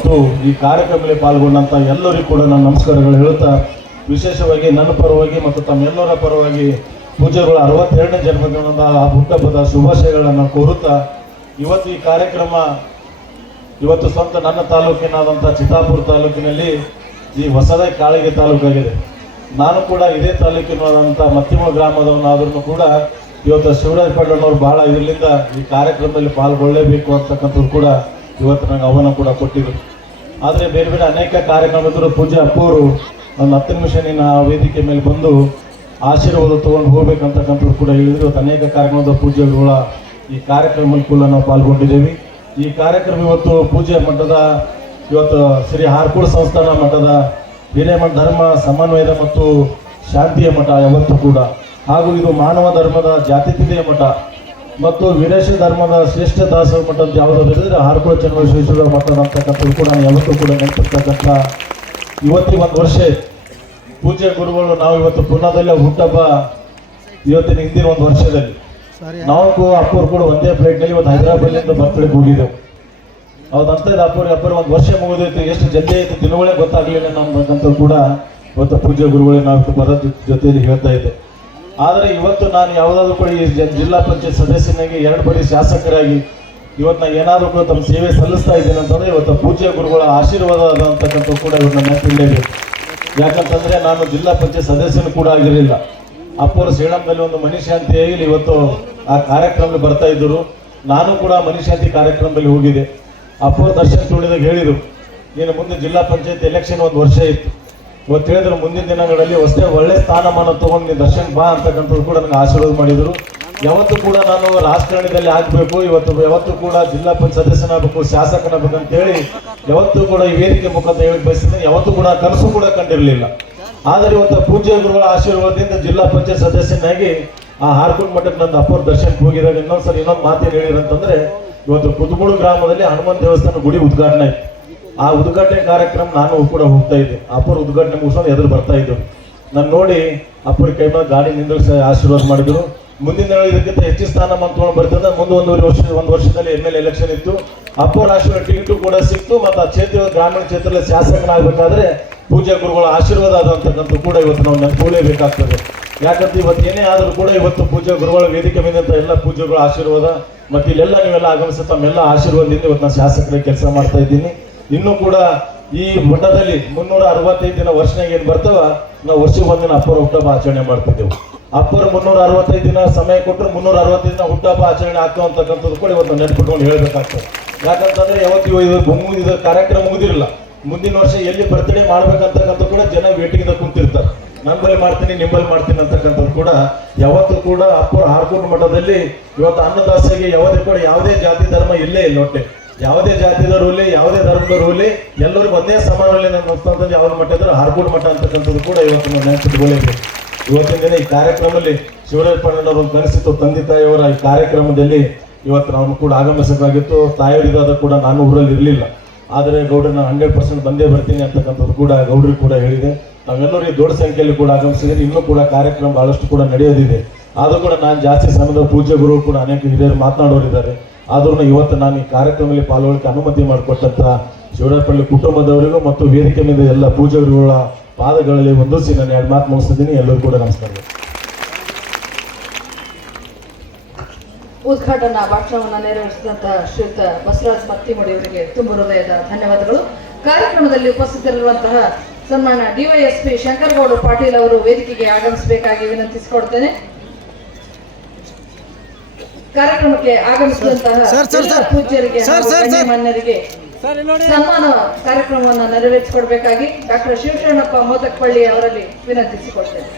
ಮತ್ತು ಈ ಕಾರ್ಯಕ್ರಮದಲ್ಲಿ ಪಾಲ್ಗೊಂಡಂಥ ಎಲ್ಲರಿಗೂ ಕೂಡ ನಾನು ನಮಸ್ಕಾರಗಳು ಹೇಳುತ್ತಾ, ವಿಶೇಷವಾಗಿ ನನ್ನ ಪರವಾಗಿ ಮತ್ತು ತಮ್ಮೆಲ್ಲರ ಪರವಾಗಿ ಪೂಜೆಗಳು ಅರವತ್ತೆರಡನೇ ಜನ್ಮದಿನದ ಆ ಹುಟ್ಟಹಬ್ಬದ ಶುಭಾಶಯಗಳನ್ನು ಕೋರುತ್ತಾ, ಇವತ್ತು ಈ ಕಾರ್ಯಕ್ರಮ, ಇವತ್ತು ಸ್ವಂತ ನನ್ನ ತಾಲೂಕಿನಾದಂಥ ಚಿತ್ತಾಪುರ ತಾಲೂಕಿನಲ್ಲಿ ಈ ಹೊಸದಾಗಿ ಕಾಳಿಗೆ ತಾಲೂಕಾಗಿದೆ. ನಾನು ಕೂಡ ಇದೇ ತಾಲೂಕಿನಾದಂಥ ಮತ್ತಿಮ ಗ್ರಾಮದವನಾದ್ರೂ ಕೂಡ ಇವತ್ತು ಶಿವರಾಜ್ ಪಾಟೀಲ್ನವ್ರು ಬಹಳ ಇದರಿಂದ ಈ ಕಾರ್ಯಕ್ರಮದಲ್ಲಿ ಪಾಲ್ಗೊಳ್ಳಲೇಬೇಕು ಅಂತಕ್ಕಂಥದ್ದು ಕೂಡ ಇವತ್ತು ನನಗೆ ಅವನ ಕೂಡ ಕೊಟ್ಟಿದ್ರು. ಆದರೆ ಬೇರೆ ಬೇರೆ ಅನೇಕ ಕಾರ್ಯಕ್ರಮದಲ್ಲೂ ಪೂಜೆ ಅಪ್ಪವರು ಒಂದು ಹತ್ತು ನಿಮಿಷ ನಿನ್ನ ವೇದಿಕೆ ಮೇಲೆ ಬಂದು ಆಶೀರ್ವಾದ ತೊಗೊಂಡು ಹೋಗ್ಬೇಕಂತಕ್ಕಂಥದ್ದು ಕೂಡ ಹೇಳಿದ್ರು. ಇವತ್ತು ಅನೇಕ ಕಾರ್ಯಕ್ರಮದ ಪೂಜೆಗಳ ಈ ಕಾರ್ಯಕ್ರಮದಲ್ಲಿ ಕೂಡ ನಾವು ಪಾಲ್ಗೊಂಡಿದ್ದೇವೆ. ಈ ಕಾರ್ಯಕ್ರಮ ಇವತ್ತು ಪೂಜೆ ಮಠದ ಇವತ್ತು ಶ್ರೀ ಹಾರ್ಕೂಡ್ ಸಂಸ್ಥಾನ ಮಠದ ಹಿರೇಮಠ ಧರ್ಮ ಸಮನ್ವಯದ ಮತ್ತು ಶಾಂತಿಯ ಮಠ ಯಾವತ್ತೂ ಕೂಡ. ಹಾಗೂ ಇದು ಮಾನವ ಧರ್ಮದ ಜಾತಿತಿದೆಯ ಮಠ. ಮತ್ತು ವಿದೇಶಿ ಧರ್ಮದ ಶ್ರೇಷ್ಠ ದಾಸ ಮಠದ ಯಾವುದೋ ಯಾವುದಾದ್ರು ಹಾರ್ಕುಳ ಹಾರ್ಕೂಡ್ ಚನ್ನಬಸವೇಶ್ವರ ಮಠದ ಅಂತಕ್ಕಂಥದ್ದು ಕೂಡ ಯಾವತ್ತೂ ಕೂಡ ನೆನಪಿರ್ತಕ್ಕಂಥ ಇವತ್ತಿಗೆ ಒಂದು ವರ್ಷ ಪೂಜೆ ಪೂಜ್ಯ ಗುರುಗಳು ನಾವು ಇವತ್ತು ಪುನಾದಲ್ಲೇ ಹುಟ್ಟಬ್ಬ ಇವತ್ತಿನ ಹಿಂದಿನ ಒಂದು ವರ್ಷದಲ್ಲಿ. ನಾವು ಅಪ್ಪರು ಕೂಡ ಒಂದೇ ಫ್ಲೈಟ್ನಲ್ಲಿ ಇವತ್ತು ಹೈದರಾಬಾದ್ನಿಂದ ಬರ್ತಡೆಗೆ ಹೋಗಿದ್ದೆವು ಹೌದು ಅಂತ ಇದೆ. ಅಪ್ಪರಿಗೆ ಅಪ್ಪರು ಒಂದು ವರ್ಷ ಮುಗಿದೈತಿ. ಎಷ್ಟು ಜಲ್ದಿ ಐತಿ ದಿನಗಳೇ ಗೊತ್ತಾಗ್ಲಿಲ್ಲ ನಮ್ಗಂತ ಕೂಡ ಇವತ್ತು ಪೂಜ್ಯ ಗುರುಗಳೇ ನಾವು ಬರೋದ್ರ ಬರೋ ಜೊತೆಯಲ್ಲಿ ಹೇಳ್ತಾ ಇದ್ದೆ. ಆದರೆ ಇವತ್ತು ನಾನು ಯಾವುದಾದ್ರೂ ಕೂಡ ಈ ಜಿಲ್ಲಾ ಪಂಚಾಯತ್ ಸದಸ್ಯನಾಗಿ ಎರಡು ಬಾರಿ ಶಾಸಕರಾಗಿ ಇವತ್ತು ನಾನು ಏನಾದರೂ ಕೂಡ ತಮ್ಮ ಸೇವೆ ಸಲ್ಲಿಸ್ತಾ ಇದ್ದೀನಿ ಅಂತಂದರೆ ಇವತ್ತು ಪೂಜ್ಯ ಗುರುಗಳ ಆಶೀರ್ವಾದ ಅದ ಅಂತಕ್ಕಂಥ ಕೂಡ ಇವತ್ತು ನನ್ನ ನೆನಪಿಡಲೇಬೇಕು ಯಾಕಂತಂದರೆ ನಾನು ಜಿಲ್ಲಾ ಪಂಚಾಯತ್ ಸದಸ್ಯನು ಕೂಡ ಆಗಿರಲಿಲ್ಲ. ಅಪ್ಪರ ಶ್ರೀರಾಮದಲ್ಲಿ ಒಂದು ಮನುಷ್ಯಾಂತಿ ಇಲ್ಲಿ ಇವತ್ತು ಆ ಕಾರ್ಯಕ್ರಮದಲ್ಲಿ ಬರ್ತಾ ಇದ್ದರು. ನಾನು ಕೂಡ ಮನುಷ್ಯಾಂತಿ ಕಾರ್ಯಕ್ರಮದಲ್ಲಿ ಹೋಗಿದ್ದೆ. ಅಪ್ಪರ ದರ್ಶನ ತುಳಿದಾಗ ಹೇಳಿದರು, ನೀನು ಮುಂದೆ ಜಿಲ್ಲಾ ಪಂಚಾಯತ್ ಎಲೆಕ್ಷನ್ ಒಂದು ವರ್ಷ ಇತ್ತು. ಇವತ್ತು ಹೇಳಿದ್ರು ಮುಂದಿನ ದಿನಗಳಲ್ಲಿ ಹೊಸದೇ ಒಳ್ಳೆ ಸ್ಥಾನಮಾನ ತಗೊಂಡು ದರ್ಶನ ಬಾ ಅಂತಕ್ಕಂಥದ್ದು ಕೂಡ ನನಗೆ ಆಶೀರ್ವಾದ ಮಾಡಿದರು. ಯಾವತ್ತೂ ಕೂಡ ನಾನು ರಾಜಕಾರಣದಲ್ಲಿ ಆಗಬೇಕು, ಇವತ್ತು ಯಾವತ್ತೂ ಕೂಡ ಜಿಲ್ಲಾ ಪಂಚಾಯತ್ ಸದಸ್ಯನಾಗಬೇಕು ಶಾಸಕನಾಗಬೇಕು ಅಂತ ಹೇಳಿ ಯಾವತ್ತೂ ಕೂಡ ಈ ವೇದಿಕೆ ಮುಖಾಂತರ ಹೇಳಿ ಬಯಸಿದ್ರೆ ಯಾವತ್ತೂ ಕೂಡ ಕನಸು ಕೂಡ ಕಂಡಿರಲಿಲ್ಲ. ಆದರೆ ಇವತ್ತು ಪೂಜ್ಯ ಗುರುಗಳ ಆಶೀರ್ವಾದದಿಂದ ಜಿಲ್ಲಾ ಪಂಚಾಯತ್ ಸದಸ್ಯನಾಗಿ ಆ ಹಾರ್ಕೊಂಡು ಮಠಕ್ಕೆ ನನ್ನ ಅಪ್ಪರ ದರ್ಶನಕ್ಕೆ ಹೋಗಿರೋ ಇನ್ನೊಂದ್ಸರಿ ಇನ್ನೊಂದು ಮಾತೇನು ಹೇಳಿರಂತಂದ್ರೆ ಇವತ್ತು ಕುದುಮೂಡು ಗ್ರಾಮದಲ್ಲಿ ಹನುಮಾನ್ ದೇವಸ್ಥಾನ ಗುಡಿ ಉದ್ಘಾಟನೆ ಆಯ್ತು. ಆ ಉದ್ಘಾಟನೆ ಕಾರ್ಯಕ್ರಮ ನಾನು ಕೂಡ ಹೋಗ್ತಾ ಇದ್ದೆ. ಅಪ್ಪರ ಉದ್ಘಾಟನೆ ಮುಗಿಸ್ಕೊಂಡು ಎದುರು ಬರ್ತಾ ಇದ್ದರು ನಾನು ನೋಡಿ ಅಪ್ಪರ ಕೈ ಮೇಲೆ ಗಾಡಿ ನಿಂದಿರಿಸಿ ಆಶೀರ್ವಾದ ಮಾಡಿದ್ರು. ಮುಂದಿನ ದಿನ ಇದಕ್ಕಿಂತ ಹೆಚ್ಚು ಸ್ಥಾನ ತೊಗೊಂಡು ಬರ್ತದೆ. ಮುಂದೆ ಒಂದೂವರೆ ವರ್ಷ, ಒಂದು ವರ್ಷದಲ್ಲಿ ಎಂ ಎಲ್ ಎಲೆಕ್ಷನ್ ಇತ್ತು. ಅಪ್ಪರ ಆಶೀರ್ವಾದ ಟಿಕೆಟು ಕೂಡ ಸಿಕ್ತು. ಮತ್ತು ಆ ಕ್ಷೇತ್ರ ಗ್ರಾಮೀಣ ಕ್ಷೇತ್ರದಲ್ಲಿ ಶಾಸಕನಾಗಬೇಕಾದ್ರೆ ಪೂಜಾ ಗುರುಗಳ ಆಶೀರ್ವಾದ ಆದಂತಕ್ಕಂಥ ಕೂಡ ಇವತ್ತು ನಾವು ನೆನಪುಲೇಬೇಕಾಗ್ತದೆ ಯಾಕಂತ ಇವತ್ತು ಏನೇ ಆದರೂ ಕೂಡ ಇವತ್ತು ಪೂಜಾ ಗುರುಗಳ ವೇದಿಕೆ ಮೇಲಿಂದ ಎಲ್ಲ ಪೂಜೆಗಳ ಆಶೀರ್ವಾದ, ಮತ್ತು ಇಲ್ಲೆಲ್ಲ ನೀವೆಲ್ಲ ಆಗಮಿಸಿ ತಮ್ಮೆಲ್ಲ ಆಶೀರ್ವಾದದಿಂದ ಇವತ್ತು ನಾನು ಶಾಸಕರಿಗೆ ಕೆಲಸ ಮಾಡ್ತಾ ಇದ್ದೀನಿ. ಇನ್ನೂ ಕೂಡ ಈ ಮಠದಲ್ಲಿ ಮುನ್ನೂರ ಅರವತ್ತೈದು ದಿನ ವರ್ಷನಾಗ ಏನು ಬರ್ತವ? ನಾವು ವರ್ಷಕ್ಕೆ ಒಂದಿನ ಅಪ್ಪರ ಹುಟ್ಟಹಬ್ಬ ಆಚರಣೆ ಮಾಡ್ತಿದ್ದೆವು. ಅಪ್ಪರ ಮುನ್ನೂರ ಅರವತ್ತೈದು ದಿನ ಸಮಯ ಕೊಟ್ಟರು ಮುನ್ನೂರ ಅರವತ್ತೈದು ದಿನ ಹುಟ್ಟಹಬ್ಬ ಆಚರಣೆ ಆಗ್ತಾವ ಅಂತಕ್ಕಂಥದ್ದು ಕೂಡ ಇವತ್ತು ನೆನಪಿಟ್ಕೊಂಡು ಹೇಳ್ಬೇಕಾಗ್ತದೆ. ಯಾಕಂತಂದ್ರೆ ಯಾವತ್ತು ಇದು ಕಾರ್ಯಕ್ರಮ ಮುಗಿದಿರಲ್ಲ. ಮುಂದಿನ ವರ್ಷ ಎಲ್ಲಿ ಬರ್ತಡೇ ಮಾಡ್ಬೇಕಂತಕ್ಕಂಥ ಕೂಡ ಜನ ವೇಟಿಂಗ್ ಕುಂತಿರ್ತಾರೆ. ನನ್ನ ಮಾಡ್ತೀನಿ, ನಿಂಬಲ್ಲಿ ಮಾಡ್ತೀನಿ ಅಂತಕ್ಕಂಥದ್ದು ಕೂಡ ಯಾವತ್ತೂ ಕೂಡ ಅಪ್ಪರ ಹಾರ್ಕೋಡ್ ಮಠದಲ್ಲಿ ಇವತ್ತು ಅನ್ನದಾಸಿಗೆ ಯಾವುದೇ ಕೂಡ ಯಾವುದೇ ಜಾತಿ, ಧರ್ಮ ಇಲ್ಲೇ ಇಲ್ಲ ಹೊಟ್ಟೆ ಯಾವುದೇ ಜಾತಿದವರು ಇರಲಿ, ಯಾವುದೇ ಧರ್ಮದವರು ಇರಲಿ, ಎಲ್ಲರೂ ಒಂದೇ ಸಮಾನದಲ್ಲಿ ನಮ್ಮ ಮುಖ್ಯಂತಂದ್ರೆ ಯಾವ್ದು ಮಠ ಇದ್ರೆ ಹಾರ್ಕೋಡ್ ಮಠ ಅಂತಕ್ಕಂಥದ್ದು ಕೂಡ ಇವತ್ತು ನಾವು ಇವತ್ತಿನ ದಿನ ಈ ಕಾರ್ಯಕ್ರಮದಲ್ಲಿ ಶಿವರಾಜ್ ಪಾಂಡವರು ಕರೆಸಿತು ತಂದೆ ತಾಯಿಯವರ ಈ ಕಾರ್ಯಕ್ರಮದಲ್ಲಿ ಇವತ್ತು ನಾನು ಕೂಡ ಆಗಮಿಸಬೇಕಾಗಿತ್ತು. ತಾಯಿಯವರಿಗಾದ ಕೂಡ ನಾನು ಊರಲ್ಲಿ ಇರಲಿಲ್ಲ. ಆದರೆ ಗೌಡ್ರ ನಾನು ಹಂಡ್ರೆಡ್ ಪರ್ಸೆಂಟ್ ಬಂದೇ ಬರ್ತೀನಿ ಅಂತಕ್ಕಂಥದ್ದು ಕೂಡ ಗೌಡ್ರಿಗೆ ಕೂಡ ಹೇಳಿದೆ. ನಾವೆಲ್ಲರೂ ಈ ದೊಡ್ಡ ಸಂಖ್ಯೆಯಲ್ಲಿ ಕೂಡ ಆಗಮಿಸಿದ್ರೆ ಇನ್ನೂ ಕೂಡ ಕಾರ್ಯಕ್ರಮ ಬಹಳಷ್ಟು ಕೂಡ ನಡೆಯೋದಿದೆ. ಆದರೂ ಕೂಡ ನಾನು ಜಾಸ್ತಿ ಸಮಯದ ಪೂಜೆ ಗುರು ಕೂಡ ಅನೇಕ ಹಿರಿಯರು ಮಾತನಾಡೋರಿದ್ದಾರೆ. ಆದ್ರೂ ಇವತ್ತು ನಾನು ಈ ಕಾರ್ಯಕ್ರಮದಲ್ಲಿ ಪಾಲ್ಗೊಳ್ಳಕ್ಕೆ ಅನುಮತಿ ಮಾಡಿಕೊಟ್ಟಂತ ಶಿವರಾಜಪಳ್ಳಿ ಕುಟುಂಬದವರಿಗೂ ಮತ್ತು ವೇದಿಕೆ ಮೇಲೆ ಎಲ್ಲ ಪೂಜಾರಿಗಳ ಪಾದಗಳಲ್ಲಿ ಹೊಂದಿಸಿ ನಾನು ಎರಡು ಮಾತು ಮುಗಿಸ್ತಿದ್ದೀನಿ. ಎಲ್ಲರೂ ಕೂಡ ನಮಸ್ಕಾರ. ಉದ್ಘಾಟನಾ ಭಾಷಣವನ್ನು ನೆರವೇರಿಸಿದಂತಹ ಶ್ರೀಯುತ ಬಸವರಾಜ್ ಮತ್ತಿಮುಡಿ ಅವರಿಗೆ ತುಂಬ ಹೃದಯದ ಧನ್ಯವಾದಗಳು. ಕಾರ್ಯಕ್ರಮದಲ್ಲಿ ಉಪಸ್ಥಿತರಿರುವಂತಹ ಸನ್ಮಾನ ಡಿವೈಎಸ್ಪಿ ಶಂಕರಗೌಡ ಪಾಟೀಲ್ ಅವರು ವೇದಿಕೆಗೆ ಆಗಮಿಸಬೇಕಾಗಿ ವಿನಂತಿಸಿಕೊಡ್ತೇನೆ ಕಾರ್ಯಕ್ರಮಕ್ಕೆ ಆಗಮಿಸಿದಂತಹ ಸರ್, ಸರ್, ಸರ್. ಪೂಜ್ಯರಿಗೆ ಮಾನ್ಯರಿಗೆ ಸನ್ಮಾನ ಕಾರ್ಯಕ್ರಮವನ್ನು ನೆರವೇರಿಸಿಕೊಡ್ಬೇಕಾಗಿ ಡಾಕ್ಟರ್ ಶಿವಶರಣಪ್ಪ ಮೋದಕ್ಪಳ್ಳಿ ಅವರಲ್ಲಿ ವಿನಂತಿಸಿಕೊಡ್ತೇನೆ